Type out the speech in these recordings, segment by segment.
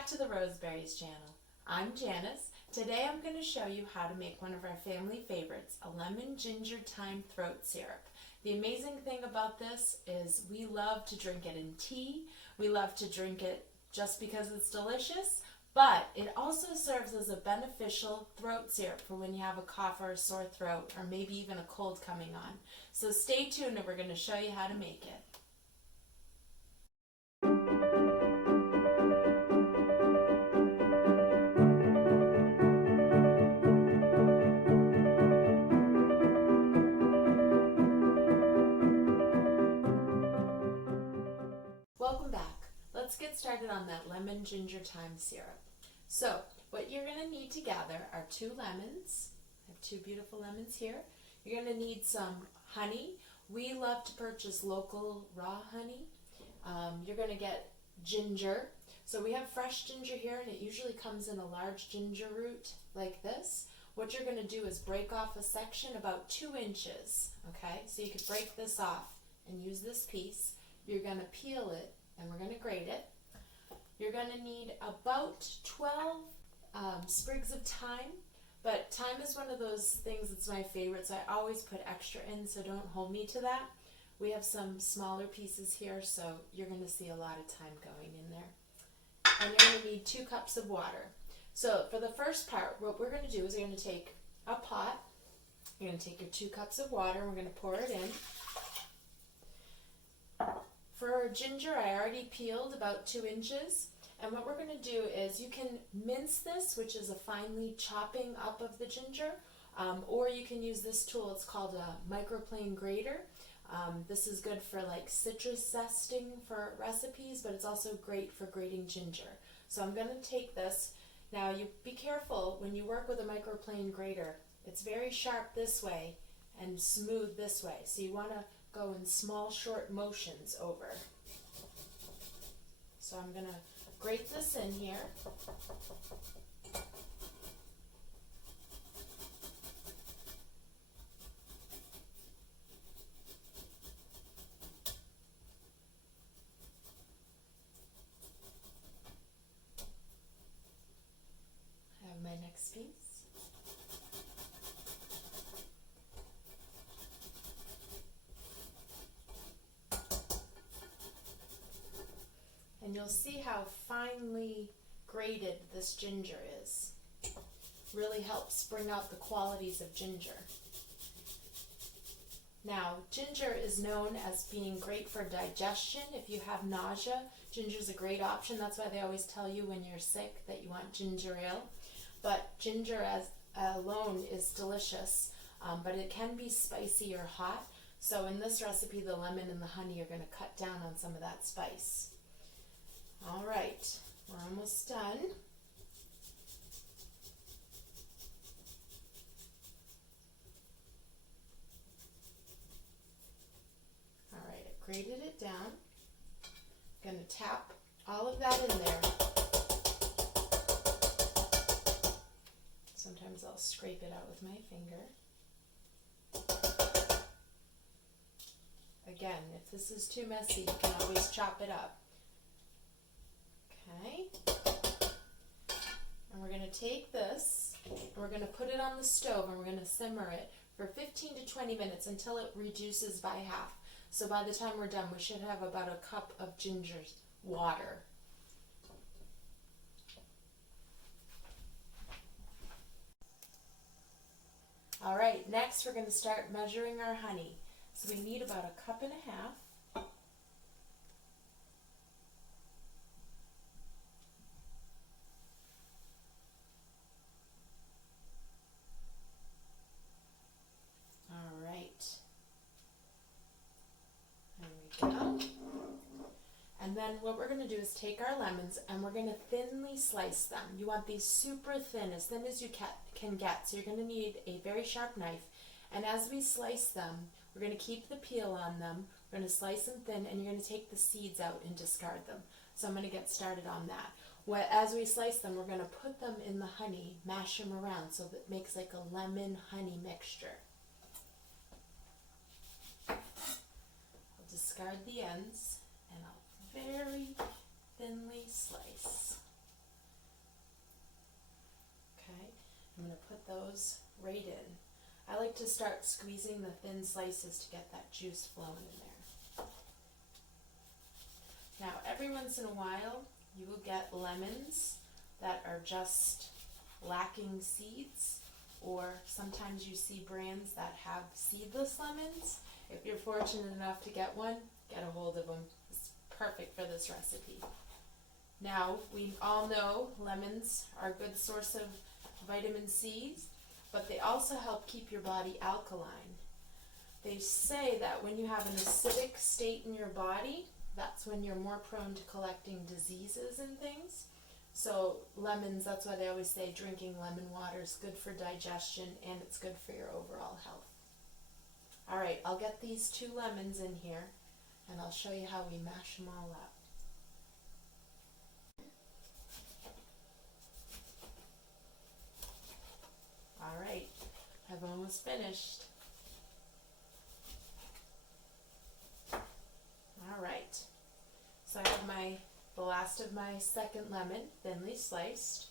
back to the Roseberries channel. I'm Janice. Today I'm going to show you how to make one of our family favorites, a lemon ginger thyme throat syrup. The amazing thing about this is we love to drink it in tea. We love to drink it just because it's delicious, but it also serves as a beneficial throat syrup for when you have a cough or a sore throat or maybe even a cold coming on. So stay tuned and we're going to show you how to make it. Welcome back. Let's get started on that lemon ginger thyme syrup. So what you're going to need to gather are 2 lemons. I have 2 beautiful lemons here. You're going to need some honey. We love to purchase local raw honey. You're going to get ginger. So we have fresh ginger here, and it usually comes in a large ginger root like this. What you're going to do is break off a section about 2 inches. Okay, so you could break this off and use this piece. You're going to peel it and we're going to grate it. You're going to need about 12 sprigs of thyme, but thyme is one of those things that's my favorite, so I always put extra in, so don't hold me to that. We have some smaller pieces here, so you're going to see a lot of thyme going in there. And you're going to need 2 cups of water. So for the first part, what we're going to do is we're going to take a pot. You're going to take your 2 cups of water, and we're going to pour it in. For ginger, I already peeled about 2 inches, and what we're going to do is you can mince this, which is a finely chopping up of the ginger, or you can use this tool. It's called a microplane grater. This is good for like citrus zesting for recipes, but it's also great for grating ginger. So I'm going to take this. Now you be careful when you work with a microplane grater. It's very sharp this way and smooth this way, so you want to go in small, short motions over. So I'm going to grate this in here. I have my next piece. And you'll see how finely grated this ginger is. Really helps bring out the qualities of ginger. Now, ginger is known as being great for digestion. If you have nausea, ginger is a great option. That's why they always tell you when you're sick that you want ginger ale. But ginger as alone is delicious, but it can be spicy or hot. So in this recipe, the lemon and the honey are going to cut down on some of that spice. All right, we're almost done. All right, I grated it down. I'm going to tap all of that in there. Sometimes I'll scrape it out with my finger. Again, if this is too messy, you can always chop it up. Okay, and we're going to take this and we're going to put it on the stove and we're going to simmer it for 15 to 20 minutes until it reduces by half. So by the time we're done, we should have about a cup of ginger water. All right, next we're going to start measuring our honey. So we need about 1.5 cups. And then what we're going to do is take our lemons and we're going to thinly slice them. You want these super thin as you can get. So you're going to need a very sharp knife. And as we slice them, we're going to keep the peel on them. We're going to slice them thin, and you're going to take the seeds out and discard them. So I'm going to get started on that. As we slice them, we're going to put them in the honey, mash them around so that it makes like a lemon honey mixture. I'll discard the ends, and I'll very thinly slice. those right in. I like to start squeezing the thin slices to get that juice flowing in there. Now, every once in a while, you will get lemons that are just lacking seeds, or sometimes you see brands that have seedless lemons. If you're fortunate enough to get one, get a hold of them. It's perfect for this recipe. Now, we all know lemons are a good source of vitamin C, but they also help keep your body alkaline. They say that when you have an acidic state in your body, that's when you're more prone to collecting diseases and things. So lemons, that's why they always say drinking lemon water is good for digestion and it's good for your overall health. All right, I'll get these 2 lemons in here and I'll show you how we mash them all up. All right, I've almost finished. All right, so I have the last of my second lemon, thinly sliced.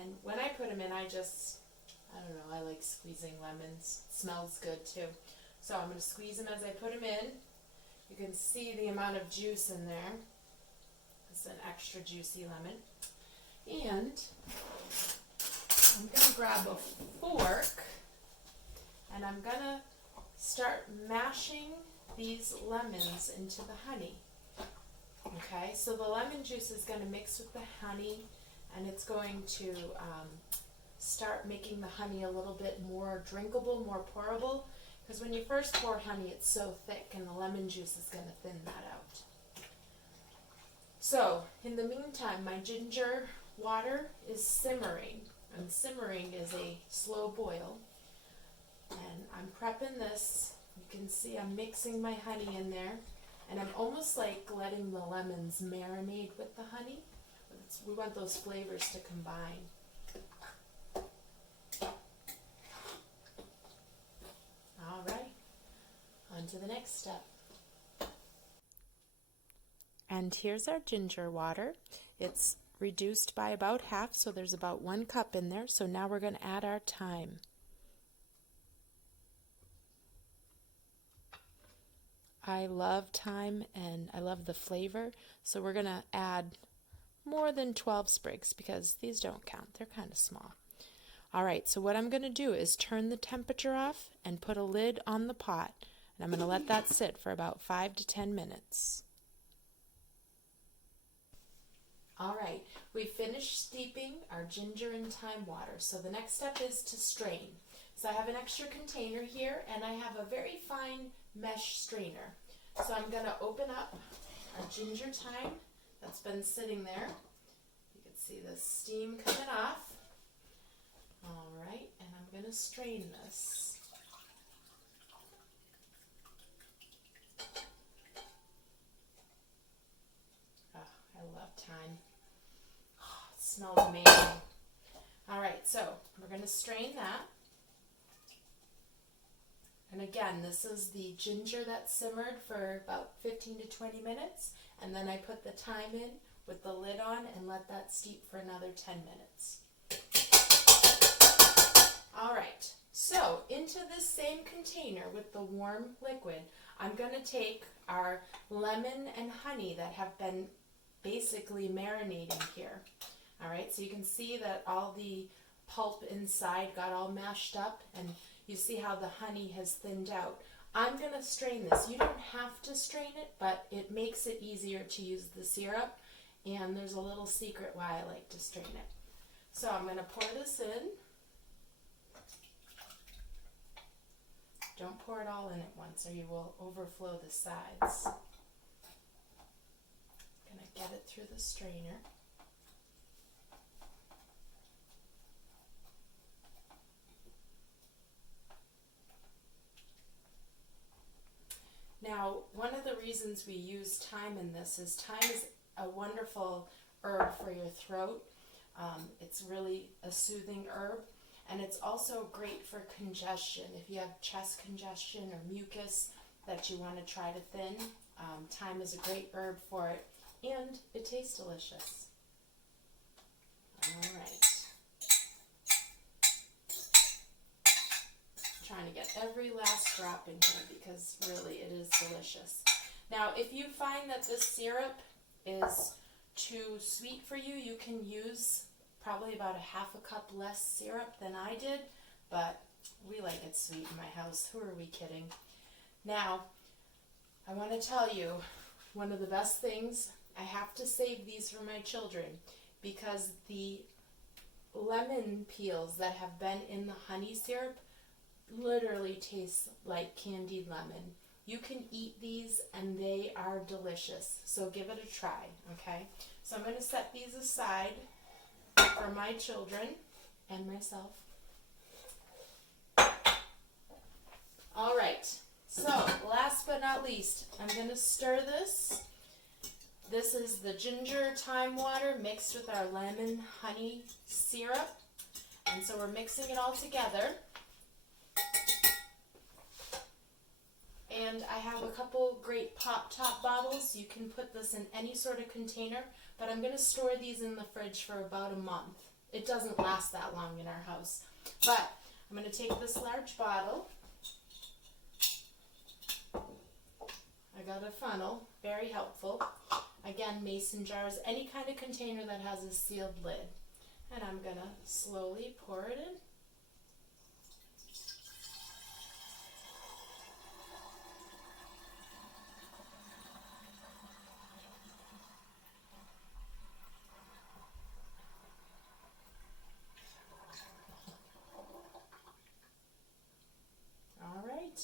And when I put them in, I don't know, I like squeezing lemons. It smells good too. So I'm going to squeeze them as I put them in. You can see the amount of juice in there. It's an extra juicy lemon. And I'm going to grab a fork and I'm going to start mashing these lemons into the honey. Okay, so the lemon juice is going to mix with the honey and it's going to start making the honey a little bit more drinkable, more pourable, because when you first pour honey it's so thick and the lemon juice is going to thin that out. So in the meantime, my ginger water is simmering, and simmering is a slow boil, and I'm prepping this. You can see I'm mixing my honey in there, and I'm almost like letting the lemons marinate with the honey. We want those flavors to combine. All right, on to the next step. And here's our ginger water. It's reduced by about half, so there's about 1 cup in there. So now we're going to add our thyme. I love thyme and I love the flavor, so we're going to add more than 12 sprigs because these don't count. They're kind of small. All right, so what I'm going to do is turn the temperature off and put a lid on the pot, and I'm going to let that sit for about 5 to 10 minutes. All right, we finished steeping our ginger and thyme water, so the next step is to strain. So I have an extra container here, and I have a very fine mesh strainer. So I'm going to open up our ginger thyme that's been sitting there. You can see the steam coming off. All right, and I'm going to strain this. Oh, I love thyme. Oh, it smells amazing. All right, so we're going to strain that. And again, this is the ginger that simmered for about 15 to 20 minutes. And then I put the thyme in with the lid on and let that steep for another 10 minutes. All right, so into this same container with the warm liquid, I'm going to take our lemon and honey that have been basically marinating here. All right, so you can see that all the pulp inside got all mashed up, and you see how the honey has thinned out. I'm going to strain this. You don't have to strain it, but it makes it easier to use the syrup, and there's a little secret why I like to strain it. So I'm going to pour this in. Don't pour it all in at once or you will overflow the sides. I'm going to get it through the strainer. Now, one of the reasons we use thyme in this is thyme is a wonderful herb for your throat. It's really a soothing herb, and it's also great for congestion. If you have chest congestion or mucus that you want to try to thin, thyme is a great herb for it, and it tastes delicious. All right. trying to get every last drop in here because really it is delicious. Now, if you find that this syrup is too sweet for you, you can use probably about a half a cup less syrup than I did, but we like it sweet in my house. Who are we kidding? Now, I want to tell you, one of the best things, I have to save these for my children because the lemon peels that have been in the honey syrup literally taste like candied lemon. You can eat these and they are delicious, so give it a try, okay? So I'm going to set these aside for my children and myself. All right, so last but not least, I'm going to stir this. This is the ginger thyme water mixed with our lemon honey syrup. And so we're mixing it all together. And I have a couple great pop top bottles. You can put this in any sort of container, but I'm going to store these in the fridge for about a month. It doesn't last that long in our house. But I'm going to take this large bottle. I got a funnel, very helpful. Again, mason jars, any kind of container that has a sealed lid. And I'm going to slowly pour it in. All right.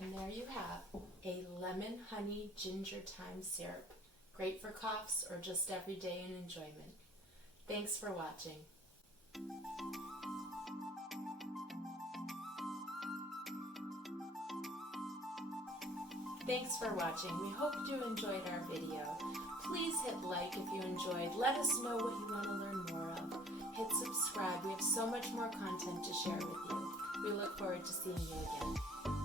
And there you have a lemon honey ginger thyme syrup. Great for coughs or just every day in enjoyment. Thanks for watching. Thanks for watching. We hope you enjoyed our video. Please hit like if you enjoyed. Let us know what you want to learn more of. Hit subscribe. We have so much more content to share with you. We look forward to seeing you again.